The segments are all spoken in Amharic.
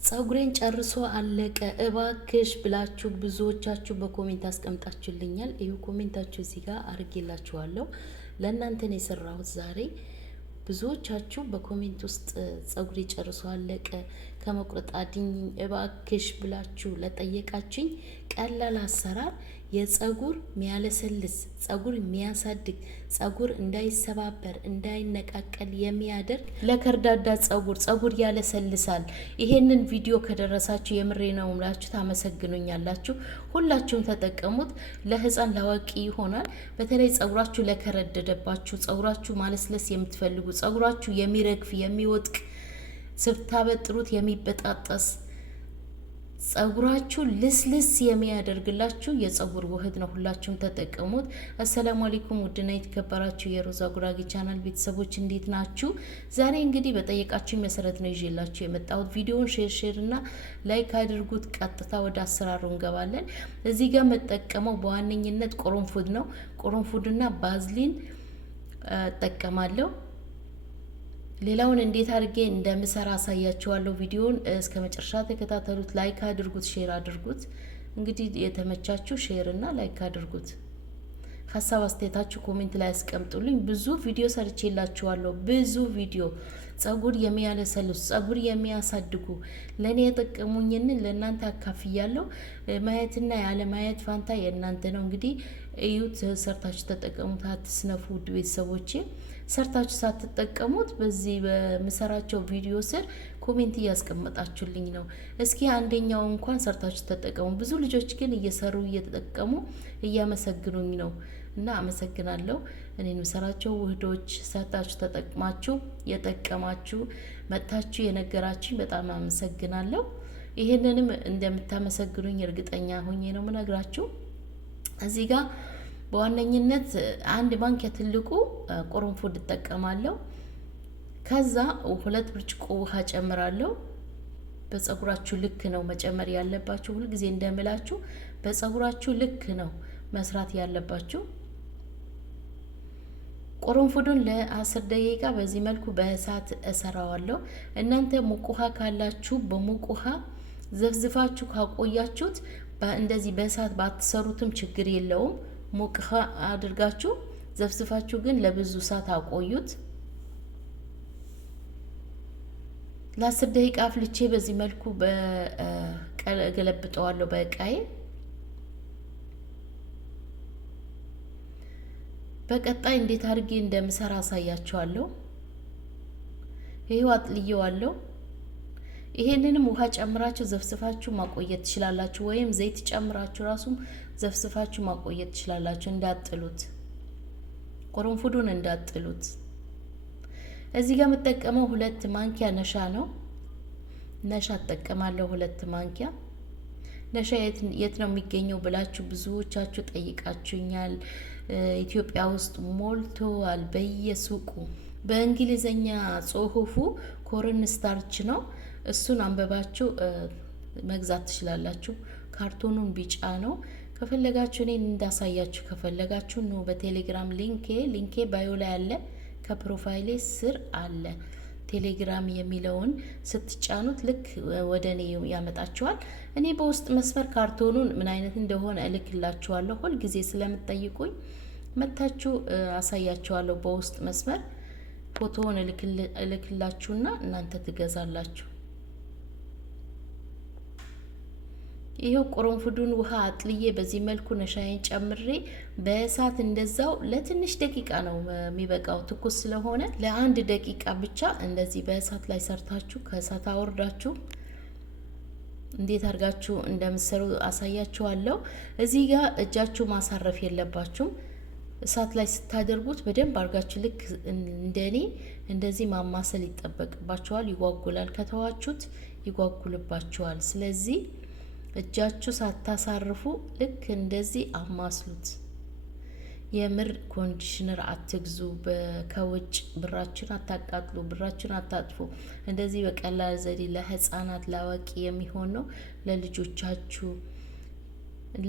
ጸጉሬን ጨርሶ አለቀ እባክሽ ብላችሁ ብዙዎቻችሁ በኮሜንት አስቀምጣችሁልኛል። ይሄ ኮሜንታችሁ እዚህ ጋር አርጌላችኋለሁ። ለእናንተ ነው የሰራሁት ዛሬ። ብዙዎቻችሁ በኮሜንት ውስጥ ጸጉሬ ጨርሶ አለቀ ከመቁረጥ አድኝ እባክሽ ብላችሁ ለጠየቃችኝ ቀላል አሰራር የጸጉር ሚያለሰልስ ጸጉር የሚያሳድግ ጸጉር እንዳይሰባበር እንዳይነቃቀል የሚያደርግ ለከርዳዳ ጸጉር ያለሰልሳል። ይሄንን ቪዲዮ ከደረሳችሁ የምሬ ነው ምላችሁ ታመሰግኑኛላችሁ። ሁላችሁም ተጠቀሙት። ለህፃን ላዋቂ ይሆናል። በተለይ ጸጉራችሁ ለከረደደባችሁ፣ ጸጉራችሁ ማለስለስ የምትፈልጉ፣ ጸጉራችሁ የሚረግፍ የሚወጥቅ ስታበጥሩት የሚበጣጠስ ጸጉራችሁ ልስልስ የሚያደርግላችሁ የጸጉር ውህድ ነው። ሁላችሁም ተጠቀሙት። አሰላሙ አለይኩም ውድና የተከበራችሁ የሮዛ ጉራጌ ቻናል ቤተሰቦች እንዴት ናችሁ? ዛሬ እንግዲህ በጠየቃችሁ መሰረት ነው ይዤላችሁ የመጣሁት። ቪዲዮውን ሼር እና ላይክ አድርጉት። ቀጥታ ወደ አሰራሩ እንገባለን። እዚህ ጋር መጠቀመው በዋነኝነት ቅርንፉድ ነው። ቅርንፉድና ባዝሊን እጠቀማለሁ። ሌላውን እንዴት አድርጌ እንደምሰራ አሳያችኋለሁ። ቪዲዮውን እስከ መጨረሻ ተከታተሉት። ላይክ አድርጉት፣ ሼር አድርጉት። እንግዲህ የተመቻችሁ ሼር እና ላይክ አድርጉት። ሀሳብ አስተያየታችሁ ኮሜንት ላይ አስቀምጡልኝ። ብዙ ቪዲዮ ሰርቼላችኋለሁ። ብዙ ቪዲዮ ጸጉር የሚያለሰልሱ ጸጉር የሚያሳድጉ ለኔ የጠቀሙኝን ለእናንተ አካፍያለሁ። ማየትና ያለ ማየት ፋንታ የእናንተ ነው። እንግዲህ እዩት፣ ሰርታችሁ ተጠቀሙት። አትስነፉ ውድ ቤተሰቦቼ። ሰርታችሁ ሳትጠቀሙት በዚህ በምሰራቸው ቪዲዮ ስር ኮሜንት እያስቀመጣችሁልኝ ነው። እስኪ አንደኛው እንኳን ሰርታችሁ ተጠቀሙ። ብዙ ልጆች ግን እየሰሩ እየተጠቀሙ እያመሰግኑኝ ነው እና አመሰግናለሁ። እኔን ምሰራቸው ውህዶች ሰርታችሁ ተጠቅማችሁ የጠቀማችሁ መጥታችሁ የነገራችሁኝ በጣም አመሰግናለሁ። ይሄንንም እንደምታመሰግኑኝ እርግጠኛ ሆኜ ነው ምነግራችሁ። እዚህ ጋር በዋነኝነት አንድ ማንኪያ ትልቁ ቅርንፉድ እጠቀማለሁ። ከዛ 2 ብርጭቆ ውሃ ጨምራለሁ። በጸጉራችሁ ልክ ነው መጨመር ያለባችሁ። ሁሉ ጊዜ እንደምላችሁ በጸጉራችሁ ልክ ነው መስራት ያለባችሁ። ቅርንፉዱን ለ10 ደቂቃ በዚህ መልኩ በእሳት እሰራዋለሁ። እናንተ ሙቅ ውሃ ካላችሁ በሙቅ ውሃ ዘፍዝፋችሁ ካቆያችሁት እንደዚህ በእሳት ባትሰሩትም ችግር የለውም። ሙቅ ውሃ አድርጋችሁ ዘፍዝፋችሁ ግን ለብዙ ሰዓት አቆዩት። ለ10 ደቂቃ አፍልቼ በዚህ መልኩ ገለብጠዋለሁ በእቃዬ። በቀጣይ እንዴት አድርጌ እንደምሰራ አሳያችኋለሁ። ይሄው አጥልየዋለሁ። ይሄንንም ውሃ ጨምራችሁ ዘፍስፋችሁ ማቆየት ትችላላችሁ፣ ወይም ዘይት ጨምራችሁ ራሱ ዘፍስፋችሁ ማቆየት ትችላላችሁ። እንዳጥሉት፣ ቅርንፉዱን እንዳጥሉት። እዚህ ጋር የምጠቀመው 2 ማንኪያ ነሻ ነው። ነሻ እጠቀማለሁ 2 ማንኪያ። ነሻ የት ነው የሚገኘው ብላችሁ ብዙዎቻችሁ ጠይቃችሁኛል። ኢትዮጵያ ውስጥ ሞልቷል በየሱቁ። በእንግሊዘኛ ጽሁፉ ኮርን ስታርች ነው። እሱን አንበባችሁ መግዛት ትችላላችሁ። ካርቶኑን ቢጫ ነው። ከፈለጋችሁ እኔን እንዳሳያችሁ ከፈለጋችሁ ነው። በቴሌግራም ሊንኬ ባዮ ላይ አለ፣ ከፕሮፋይሌ ስር አለ። ቴሌግራም የሚለውን ስትጫኑት ልክ ወደ እኔ ያመጣችኋል። እኔ በውስጥ መስመር ካርቶኑን ምን አይነት እንደሆነ እልክላችኋለሁ። ሁል ጊዜ ስለምትጠይቁኝ መታችሁ አሳያችኋለሁ። በውስጥ መስመር ፎቶውን እልክላችሁና እናንተ ትገዛላችሁ። ይሄው ቅርንፉዱን ውሃ አጥልዬ በዚህ መልኩ ነሻዬን ጨምሬ በእሳት እንደዛው ለትንሽ ደቂቃ ነው የሚበቃው። ትኩስ ስለሆነ ለ1 ደቂቃ ብቻ እንደዚህ በእሳት ላይ ሰርታችሁ ከእሳት አወርዳችሁ እንዴት አድርጋችሁ እንደምትሰሩ አሳያችኋለሁ። እዚህ ጋር እጃችሁ ማሳረፍ የለባችሁም። እሳት ላይ ስታደርጉት በደንብ አድርጋችሁ ልክ እንደኔ እንደዚህ ማማሰል ይጠበቅባችኋል። ይጓጉላል፣ ከተዋችሁት ይጓጉልባችኋል። ስለዚህ እጃችሁ ሳታሳርፉ ልክ እንደዚህ አማስሉት። የምር ኮንዲሽነር አትግዙ። ከውጭ ብራችሁን አታቃጥሉ፣ ብራችሁን አታጥፉ። እንደዚህ በቀላል ዘዴ ለህፃናት ላዋቂ የሚሆን ነው። ለልጆቻችሁ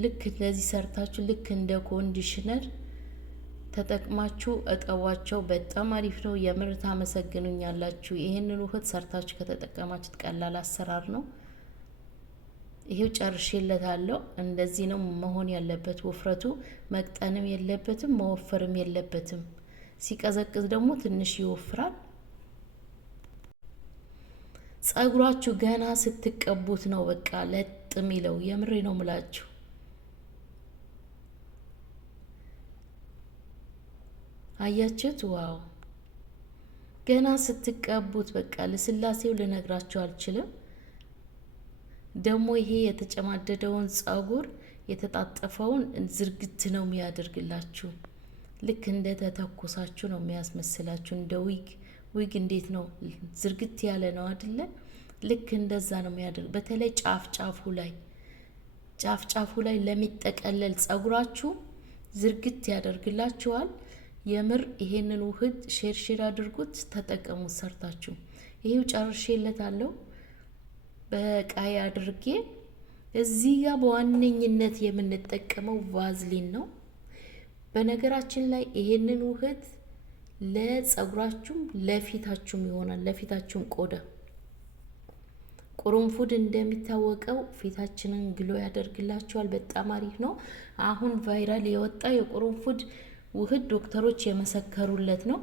ልክ እንደዚህ ሰርታችሁ ልክ እንደ ኮንዲሽነር ተጠቅማችሁ እጠቧቸው። በጣም አሪፍ ነው። የምር ታመሰግኑኛላችሁ። ይሄንን ውህድ ሰርታችሁ ከተጠቀማችሁት ቀላል አሰራር ነው። ይሄው ጨርሼለታለሁ። እንደዚህ ነው መሆን ያለበት። ውፍረቱ መቅጠንም የለበትም መወፈርም የለበትም። ሲቀዘቅዝ ደግሞ ትንሽ ይወፍራል። ጸጉራችሁ ገና ስትቀቡት ነው በቃ ለጥ የሚለው። የምሬ ነው ምላችሁ። አያችሁት? ዋው! ገና ስትቀቡት በቃ ለስላሴው ልነግራችሁ አልችልም። ደግሞ ይሄ የተጨማደደውን ጸጉር የተጣጠፈውን ዝርግት ነው የሚያደርግላችሁ። ልክ እንደ ተተኮሳችሁ ነው የሚያስመስላችሁ። እንደ ዊግ እንዴት ነው ዝርግት ያለ ነው አይደለ? ልክ እንደዛ ነው የሚያደርግ። በተለይ ጫፍ ጫፉ ላይ ለሚጠቀለል ጸጉራችሁ ዝርግት ያደርግላችኋል። የምር ይሄንን ውህድ ሼር አድርጉት፣ ተጠቀሙት ሰርታችሁ። ይሄው ጨርሼለታለሁ በቃይ አድርጌ። እዚህ ጋር በዋነኝነት የምንጠቀመው ቫዝሊን ነው። በነገራችን ላይ ይሄንን ውህድ ለጸጉራችሁም ለፊታችሁም ይሆናል። ለፊታችሁም ቆዳ ቁርንፉድ እንደሚታወቀው ፊታችንን ግሎ ያደርግላችኋል። በጣም አሪፍ ነው። አሁን ቫይራል የወጣ የቁርንፉድ ውህድ ዶክተሮች የመሰከሩለት ነው።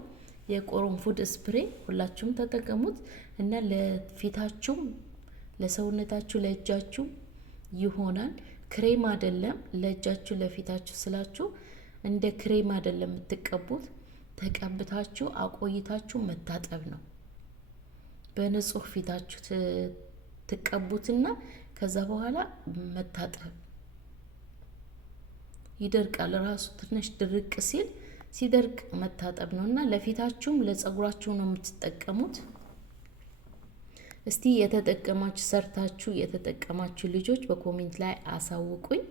የቁርንፉድ ስፕሬ ሁላችሁም ተጠቀሙት እና ለፊታችሁም ለሰውነታችሁ ለእጃችሁ ይሆናል። ክሬም አይደለም ለእጃችሁ ለፊታችሁ ስላችሁ እንደ ክሬም አይደለም የምትቀቡት። ተቀብታችሁ አቆይታችሁ መታጠብ ነው። በንጹህ ፊታችሁ ትቀቡትና ከዛ በኋላ መታጠብ። ይደርቃል ራሱ ትንሽ ድርቅ ሲደርቅ መታጠብ ነው እና ለፊታችሁም ለጸጉራችሁ ነው የምትጠቀሙት። እስቲ የተጠቀማችሁ ሰርታችሁ የተጠቀማችሁ ልጆች በኮሜንት ላይ አሳውቁኝ።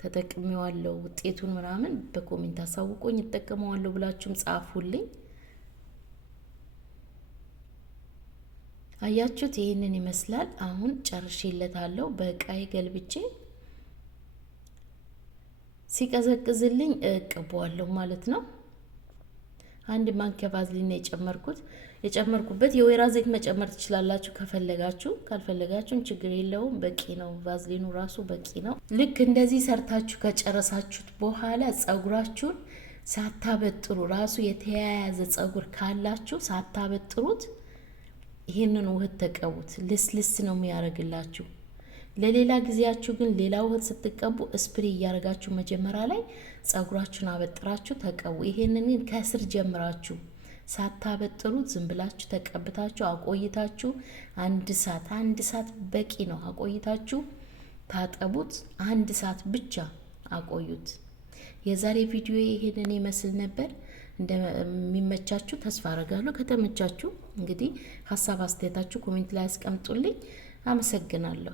ተጠቅሜዋለሁ ውጤቱን ምናምን በኮሜንት አሳውቁኝ። እጠቀመዋለሁ ብላችሁም ጻፉልኝ። አያችሁት? ይሄንን ይመስላል። አሁን ጨርሼለታለሁ በቃይ ገልብጬ። ሲቀዘቅዝልኝ እቀባዋለሁ ማለት ነው። አንድ ማንኪያ ቫዝሊን የጨመርኩበት የወይራ ዘይት መጨመር ትችላላችሁ ከፈለጋችሁ። ካልፈለጋችሁም ችግር የለውም፣ በቂ ነው። ቫዝሊኑ ራሱ በቂ ነው። ልክ እንደዚህ ሰርታችሁ ከጨረሳችሁት በኋላ ጸጉራችሁን ሳታበጥሩ ራሱ የተያያዘ ጸጉር ካላችሁ ሳታበጥሩት ይሄንን ውህድ ተቀቡት። ልስልስ ነው የሚያደርግላችሁ። ለሌላ ጊዜያችሁ ግን ሌላ ውህድ ስትቀቡ ስፕሬ እያደረጋችሁ መጀመሪያ ላይ ጸጉራችሁን አበጥራችሁ ተቀቡ። ይሄንን ግን ከስር ጀምራችሁ ሳታበጥሩት ዝም ብላችሁ ተቀብታችሁ አቆይታችሁ አንድ ሰዓት በቂ ነው። አቆይታችሁ ታጠቡት። 1 ሰዓት ብቻ አቆዩት። የዛሬ ቪዲዮ ይሄንን ይመስል ነበር። እንደሚመቻችሁ ተስፋ አደርጋለሁ። ከተመቻችሁ እንግዲህ ሀሳብ አስተያየታችሁ ኮሜንት ላይ አስቀምጡልኝ። አመሰግናለሁ።